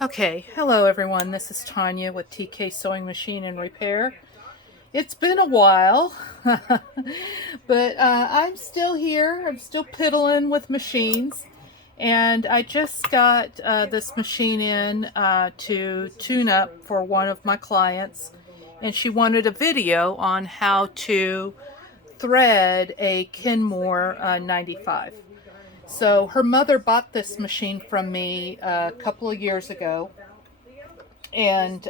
Okay, hello everyone, this is Tanya with TK Sewing Machine and Repair. It's been a while, but I'm still here. I'm still piddling with machines, and I just got this machine in to tune up for one of my clients, and she wanted a video on how to thread a Kenmore 95. So her mother bought this machine from me a couple of years ago, and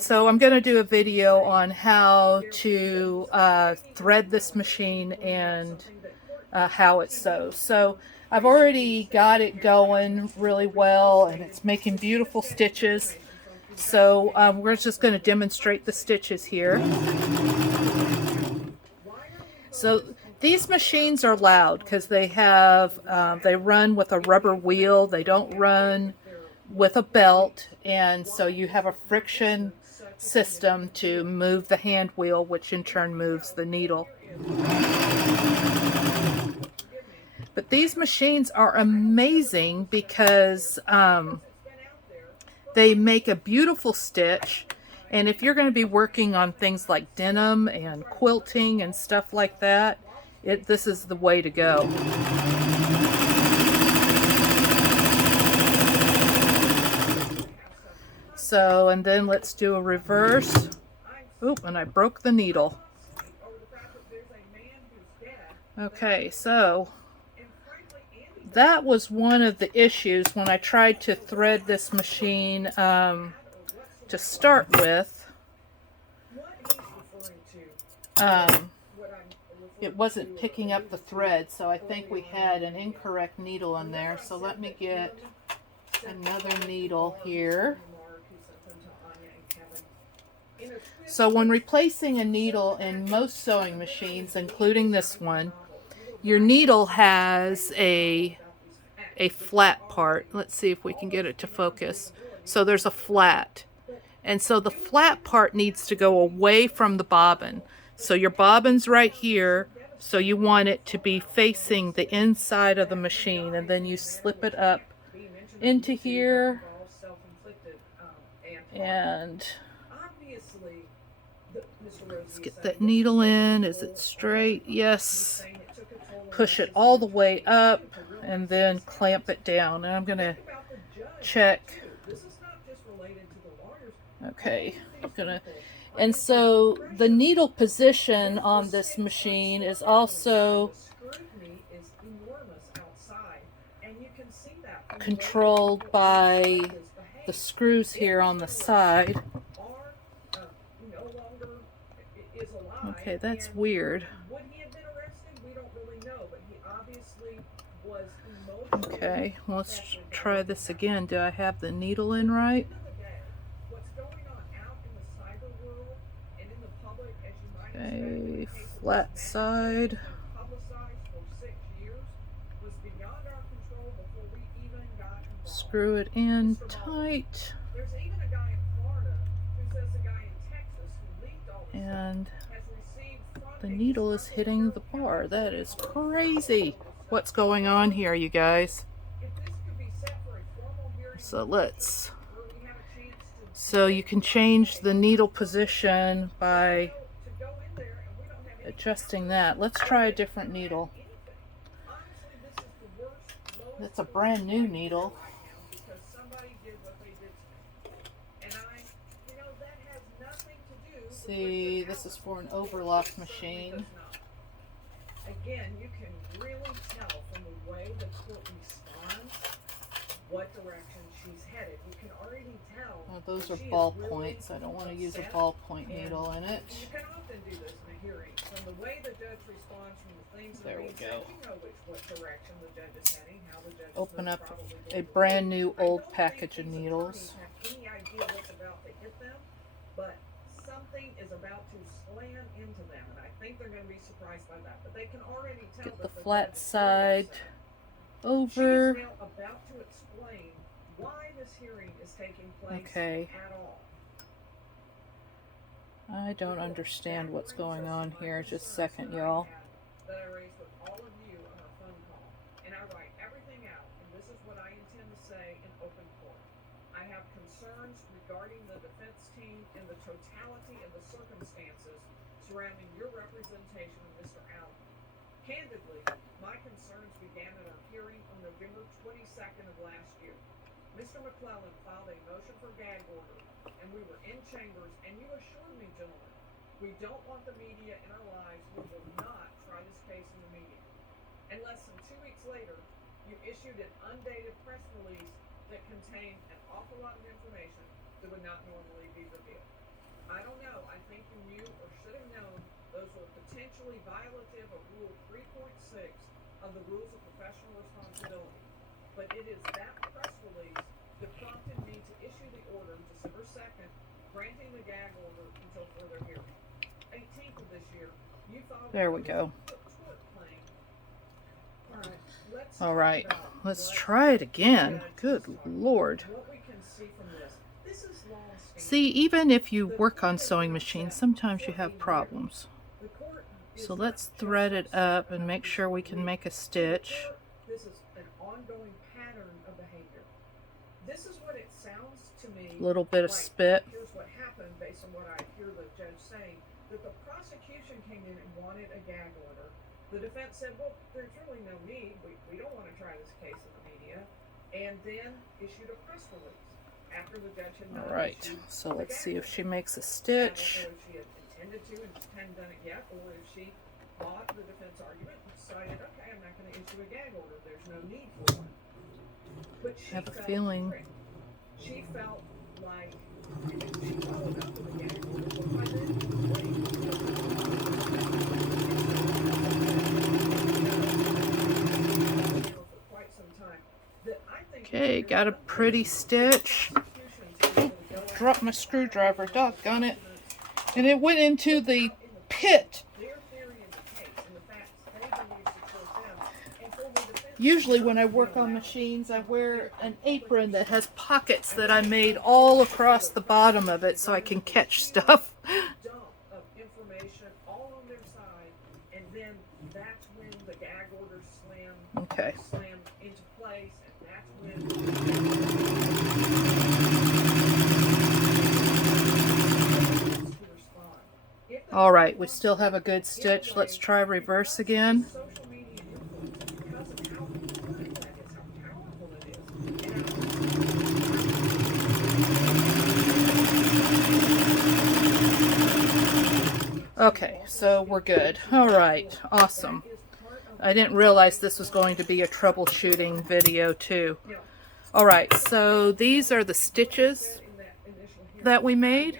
so I'm going to do a video on how to thread this machine and how it sews. So I've already got it going really well, and it's making beautiful stitches. So we're just going to demonstrate the stitches here. So these machines are loud because they have they run with a rubber wheel. They don't run with a belt, and so you have a friction system to move the hand wheel, which in turn moves the needle. But these machines are amazing because they make a beautiful stitch. And if you're going to be working on things like denim and quilting and stuff like that, this is the way to go. So, and then let's do a reverse. Oop, and I broke the needle. Okay, so that was one of the issues when I tried to thread this machine to start with. It wasn't picking up the thread, so I think we had an incorrect needle in there. So let me get another needle here. So when replacing a needle in most sewing machines, including this one, your needle has a flat part. Let's see if we can get it to focus. So there's a flat. And so the flat part needs to go away from the bobbin. So your bobbin's right here, so you want it to be facing the inside of the machine, and then you slip it up into here, and let's get that needle in. Is it straight? Yes. Push it all the way up and then clamp it down. And I'm going to check. Okay, I'm gonna, and so the needle position on this machine is also controlled by the screws here on the side. Okay, that's weird. Okay, well, let's try this again. Do I have the needle in right? Okay, flat side. Screw it in tight. And the needle is hitting the bar. That is crazy. What's going on here, you guys? So you can change the needle position by adjusting that. Let's try a different needle. That's a brand new needle. See, this is for an overlock machine. Again, you can really tell from the way the quilt responds what direction she's headed. You can already tell. Well, those are ball points. I don't want to use a ballpoint needle in it. You can often do this in a hearing. From the way the judge responds from the things that are being said, you know what direction the judge is heading, how the judge is open up a brand new old package of needles. Any idea what's about to hit them, but something is about to slam into them, and I think they're going to be surprised by that. But they can already tell. Get the flat side over. She is now about to explain why this hearing is taking place at all. I don't understand what's going on here. Just a second, y'all. That I raised with all of you on our phone call, and I write everything out in what I intend to say in open court. I have concerns regarding the defense team and the totality of the circumstances surrounding your representation of Mr. Allen. Candidly, my concerns began at our hearing on November 22nd of last year. Mr. McClellan filed a motion for gag order, and we were in chambers, and you assured me, gentlemen, we don't want the media in our lives. We will not try this case in the media. And less than 2 weeks later, you issued an undated press release that contained an awful lot of information that would not normally be revealed. I don't know. I think you knew or should have known those were potentially violative of Rule 3.6 of the Rules of Professional Responsibility. But it is that press release that prompted me to issue the order December 2nd, granting the gag order until further hearing. 18th of this year, you filed. There we go. All right, let's try it again. Good Lord. See, even if you work on sewing machines, sometimes you have problems. So let's thread it up and make sure we can make a stitch. This is an ongoing pattern of behavior. This is what it sounds to me. A little bit of spit. Here's what happened based on what I hear the judge saying, that the prosecution came in and wanted a gag order. The defense said, well, there's really no need. We don't want to try this case in the media. And then issued a press release after the judge had not. All right, so let's see if she makes a stitch. I don't know if she had intended to and just hadn't done it yet, or if she bought the defense argument and decided, okay, I'm not going to issue a gag order. There's no need for one. But she I have a feeling. She felt like if she followed up with a gag order, well, by then it was late. Okay, got a pretty stitch. Oh, dropped my screwdriver, doggone it. And it went into the pit. Usually when I work on machines, I wear an apron that has pockets that I made all across the bottom of it so I can catch stuff. Okay. All right, we still have a good stitch. Let's try reverse again. Okay, so we're good. All right, awesome. I didn't realize this was going to be a troubleshooting video too. All right, so these are the stitches that we made.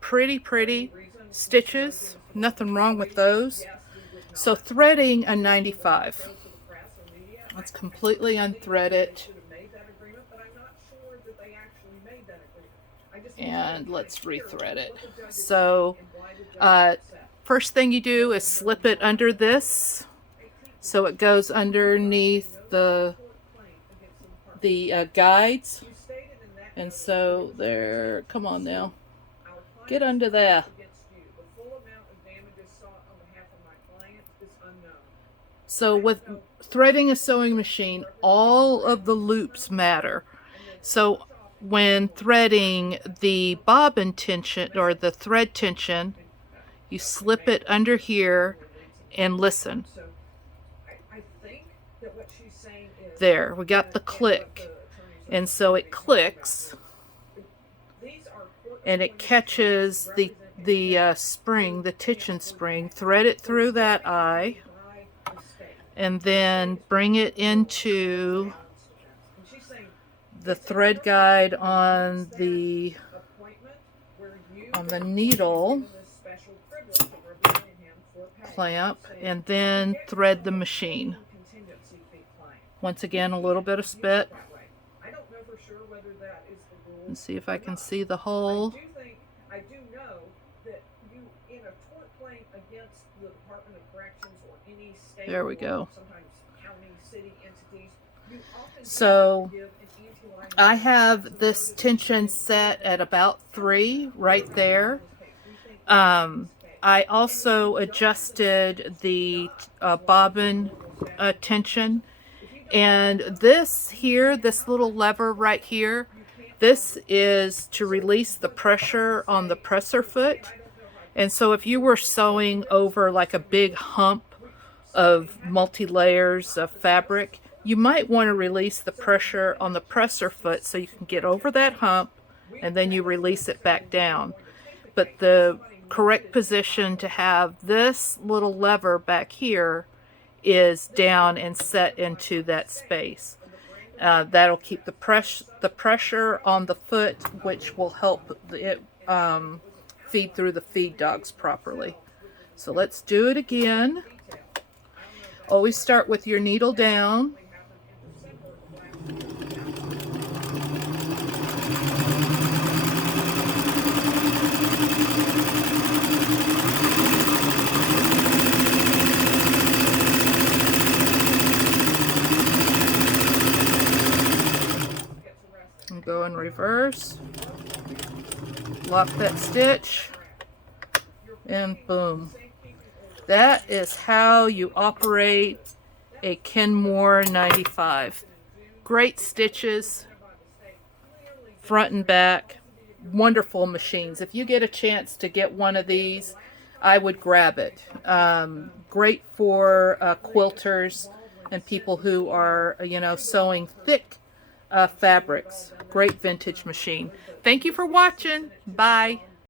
Pretty stitches. Nothing wrong with those. So threading a 95. Let's completely unthread it. And let's rethread it. So first thing you do is slip it under this. So it goes underneath the guides. And so there, come on now. Get under there. So with threading a sewing machine, all of the loops matter. So when threading the bobbin tension or the thread tension, you slip it under here and listen. There, we got the click. And so it clicks and it catches the spring, the tension spring, thread it through that eye, and then bring it into the thread guide on the needle clamp, and then thread the machine. Once again, a little bit of spit. And see if I can see the hole. I do know that you, in a tort claim against the Department of Corrections or any state, there we go. Sometimes county, city entities, you often so give an anti-liability. I have this tension set at about 3 right there. I also adjusted the bobbin tension, And this here, this little lever right here, this is to release the pressure on the presser foot. And so if you were sewing over like a big hump of multi-layers of fabric, you might want to release the pressure on the presser foot so you can get over that hump, and then you release it back down. But the correct position to have this little lever back here is down and set into that space. That'll keep the pressure on the foot, which will help it feed through the feed dogs properly. So let's do it again. Always start with your needle down. And go in reverse. Lock that stitch. And boom. That is how you operate a Kenmore 95. Great stitches, front and back, wonderful machines. If you get a chance to get one of these, I would grab it. Great for quilters and people who are, sewing thick fabrics. Great vintage machine. Thank you for watching. Bye.